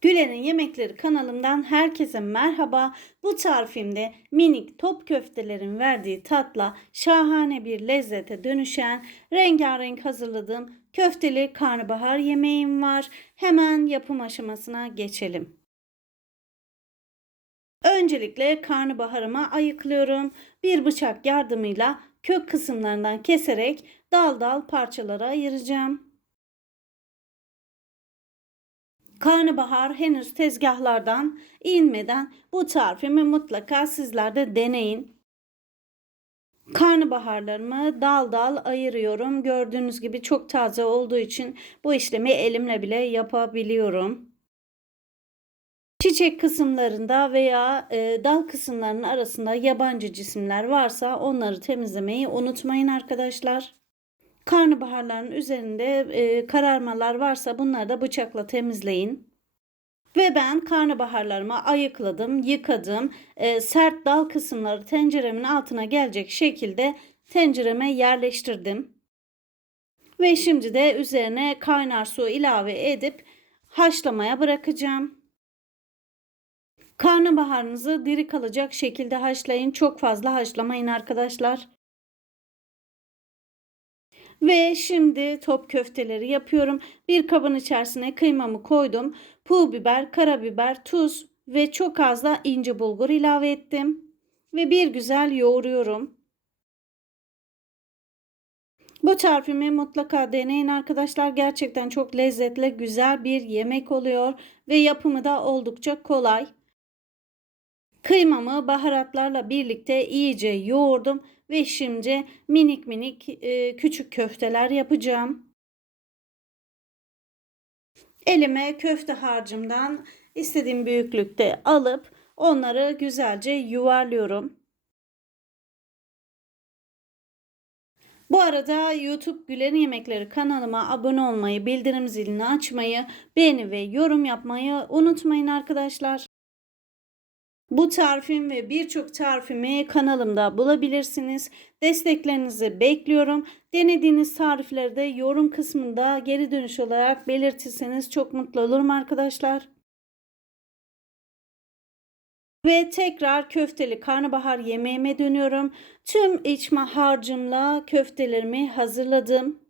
Gülen'in Yemekleri kanalımdan herkese merhaba. Bu tarifimde minik top köftelerin verdiği tatla şahane bir lezzete dönüşen rengarenk hazırladığım köfteli karnabahar yemeğim var. Hemen yapım aşamasına geçelim. Öncelikle karnabaharımı ayıklıyorum. Bir bıçak yardımıyla kök kısımlarından keserek dal dal parçalara ayıracağım. Karnabahar henüz tezgahlardan inmeden bu tarifimi mutlaka sizler de deneyin. Karnabaharlarımı dal dal ayırıyorum. Gördüğünüz gibi çok taze olduğu için bu işlemi elimle bile yapabiliyorum. Çiçek kısımlarında veya e, dal kısımlarının arasında yabancı cisimler varsa onları temizlemeyi unutmayın arkadaşlar. Karnabaharların üzerinde e, kararmalar varsa bunları da bıçakla temizleyin. Ve ben karnabaharlarımı ayıkladım, yıkadım. E, sert dal kısımları tenceremin altına gelecek şekilde tencereme yerleştirdim. Ve şimdi de üzerine kaynar su ilave edip haşlamaya bırakacağım. Karnabaharınızı diri kalacak şekilde haşlayın. Çok fazla haşlamayın arkadaşlar. Ve şimdi top köfteleri yapıyorum. Bir kabın içerisine kıymamı koydum. Pul biber, karabiber, tuz ve çok az da ince bulgur ilave ettim. Ve bir güzel yoğuruyorum. Bu tarifimi mutlaka deneyin arkadaşlar. Gerçekten çok lezzetli, güzel bir yemek oluyor ve yapımı da oldukça kolay. Kıymamı baharatlarla birlikte iyice yoğurdum ve şimdi minik minik e, küçük köfteler yapacağım. Elime köfte harcımdan istediğim büyüklükte alıp onları güzelce yuvarlıyorum. Bu arada YouTube Gülen Yemekleri kanalıma abone olmayı, bildirim zilini açmayı, beğeni ve yorum yapmayı unutmayın arkadaşlar. Bu tarifim ve birçok tarifimi kanalımda bulabilirsiniz. Desteklerinizi bekliyorum. Denediğiniz tarifleri de yorum kısmında geri dönüş olarak belirtirseniz çok mutlu olurum arkadaşlar. Ve tekrar köfteli karnabahar yemeğime dönüyorum. Tüm içme harcımla köftelerimi hazırladım.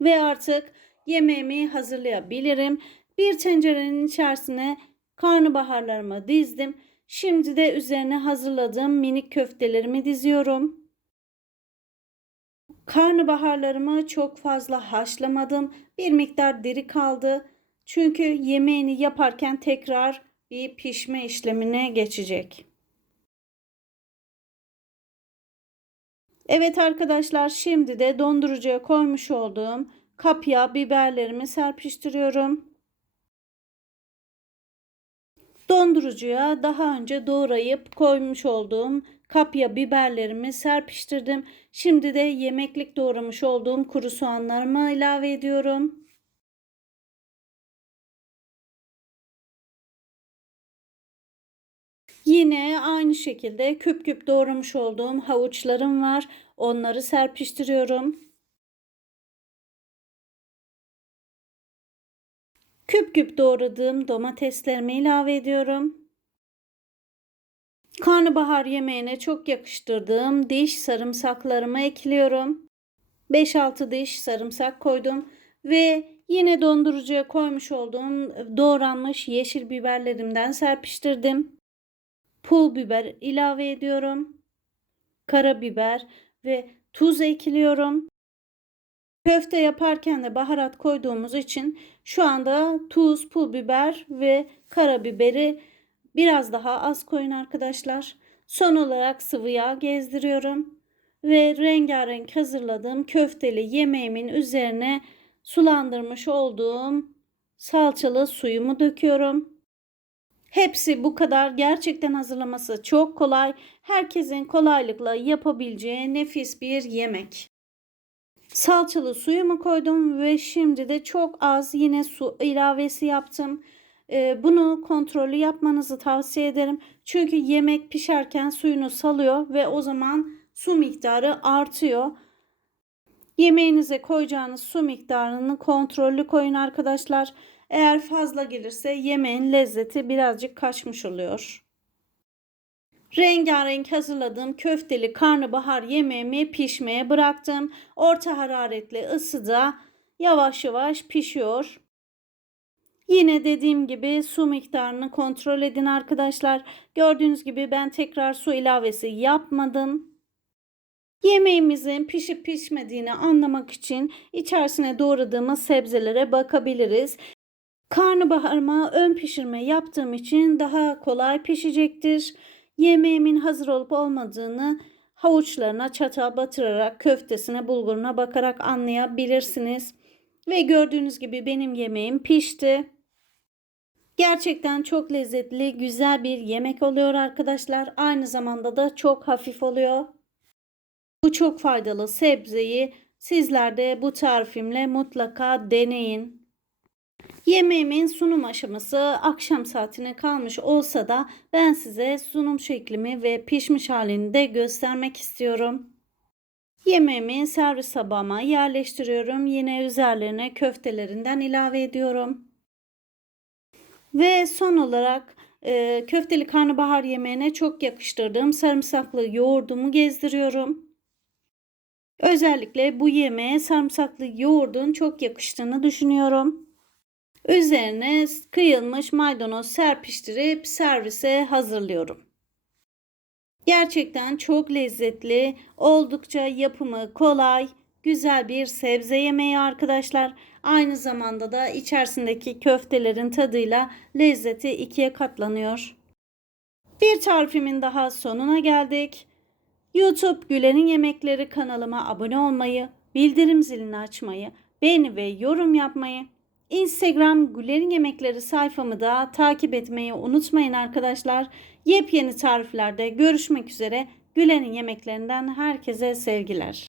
Ve artık yemeğimi hazırlayabilirim. Bir tencerenin içerisine Karnabaharlarımı dizdim. Şimdi de üzerine hazırladığım minik köftelerimi diziyorum. Karnabaharlarımı çok fazla haşlamadım. Bir miktar diri kaldı. Çünkü yemeğini yaparken tekrar bir pişme işlemine geçecek. Evet arkadaşlar şimdi de dondurucuya koymuş olduğum kapya biberlerimi serpiştiriyorum. Dondurucuya daha önce doğrayıp koymuş olduğum kapya biberlerimi serpiştirdim. Şimdi de yemeklik doğramış olduğum kuru soğanlarımı ilave ediyorum. Yine aynı şekilde küp küp doğramış olduğum havuçlarım var. Onları serpiştiriyorum. Küp küp doğradığım domateslerimi ilave ediyorum. Karnabahar yemeğine çok yakıştırdığım diş sarımsaklarımı ekliyorum. 5-6 diş sarımsak koydum ve yine dondurucuya koymuş olduğum doğranmış yeşil biberlerimden serpiştirdim. Pul biber ilave ediyorum. Karabiber ve tuz ekliyorum. Köfte yaparken de baharat koyduğumuz için şu anda tuz, pul biber ve karabiberi biraz daha az koyun arkadaşlar. Son olarak sıvı yağ gezdiriyorum. Ve rengarenk hazırladığım köfteli yemeğimin üzerine sulandırmış olduğum salçalı suyumu döküyorum. Hepsi bu kadar. Gerçekten hazırlaması çok kolay. Herkesin kolaylıkla yapabileceği nefis bir yemek. Salçalı suyumu koydum ve şimdi de çok az yine su ilavesi yaptım. Ee, bunu kontrollü yapmanızı tavsiye ederim. Çünkü yemek pişerken suyunu salıyor ve o zaman su miktarı artıyor. Yemeğinize koyacağınız su miktarını kontrollü koyun arkadaşlar. Eğer fazla gelirse yemeğin lezzeti birazcık kaçmış oluyor. Rengarenk hazırladığım köfteli karnabahar yemeğimi pişmeye bıraktım. Orta hararetli ısıda yavaş yavaş pişiyor. Yine dediğim gibi su miktarını kontrol edin arkadaşlar. Gördüğünüz gibi ben tekrar su ilavesi yapmadım. Yemeğimizin pişip pişmediğini anlamak için içerisine doğradığımız sebzelere bakabiliriz. Karnabaharıma ön pişirme yaptığım için daha kolay pişecektir. Yemeğimin hazır olup olmadığını havuçlarına çatal batırarak köftesine bulguruna bakarak anlayabilirsiniz. Ve gördüğünüz gibi benim yemeğim pişti. Gerçekten çok lezzetli, güzel bir yemek oluyor arkadaşlar. Aynı zamanda da çok hafif oluyor. Bu çok faydalı sebzeyi sizler de bu tarifimle mutlaka deneyin. Yemeğimin sunum aşaması akşam saatine kalmış olsa da ben size sunum şeklimi ve pişmiş halini de göstermek istiyorum. Yemeğimi servis tabağıma yerleştiriyorum. Yine üzerlerine köftelerinden ilave ediyorum. Ve son olarak e, köfteli karnabahar yemeğine çok yakıştırdığım sarımsaklı yoğurdumu gezdiriyorum. Özellikle bu yemeğe sarımsaklı yoğurdun çok yakıştığını düşünüyorum. Üzerine kıyılmış maydanoz serpiştirip servise hazırlıyorum. Gerçekten çok lezzetli, oldukça yapımı kolay, güzel bir sebze yemeği arkadaşlar. Aynı zamanda da içerisindeki köftelerin tadıyla lezzeti ikiye katlanıyor. Bir tarifimin daha sonuna geldik. YouTube Gülen'in Yemekleri kanalıma abone olmayı, bildirim zilini açmayı, beğeni ve yorum yapmayı, Instagram Güler'in Yemekleri sayfamı da takip etmeyi unutmayın arkadaşlar. Yepyeni tariflerde görüşmek üzere. Gülen'in yemeklerinden herkese sevgiler.